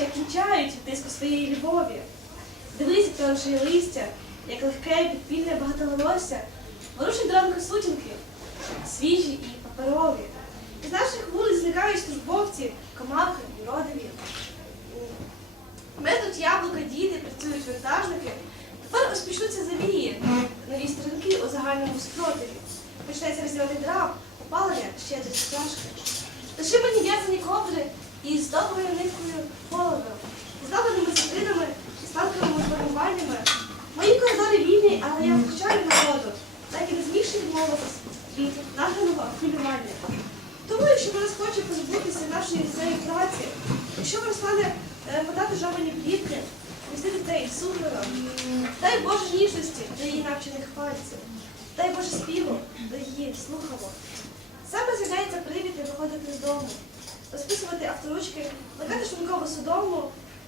наче кінчають від тиску своєї любові. Дивись, як листя, як легке і підпільне багатоволосся, ворушить дранку сутінки, свіжі і паперові. Із наших вулиць зникають службовці, комахи, родові. Метуть яблука, діти, працюють вантажники. Тепер розпочнуться завії, нові сторінки у загальному спротиві. Почнеться розділити драв, опалення, ще щедрість пляшки. Зашибані в'язані ковдри із довгою ниткою голови, з добраними цитринами і станковими формуваннями. Мої коридори вільні, але я втрачаю народу, так і не змігши відмовитись від награного хвилювання. Тому, якщо ви схоче позбутися нашої цієї праці, якщо ви розстане подати жовані плітки, вести дітей сумнено, дай Боже ніжності до її навчених пальців, дай Боже співу до її слухавок. Саме з'являється привід не виходити з дому, розписувати авторучки, плекати шумкову судому,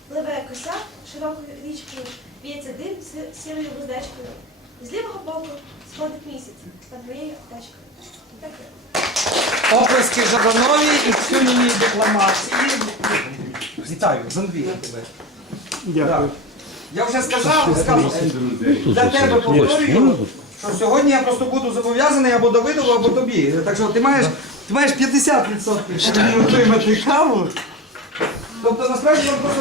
пливе кося широкою річкою, віється дим сі- сірою вуздечкою. З лівого боку сходить місяць над моєю аптечкою. Таке. Оплески Жаданові і Ксюніній декламації. Вітаю, з Андрієм тебе. Дякую. Я вже сказав, скажу, для тебе повторюю, що сьогодні я просто буду зобов'язаний або Давидову, або тобі. Так що ти маєш, ти маєш 50% щоб мені отримати каву. Тобто насправді вам просто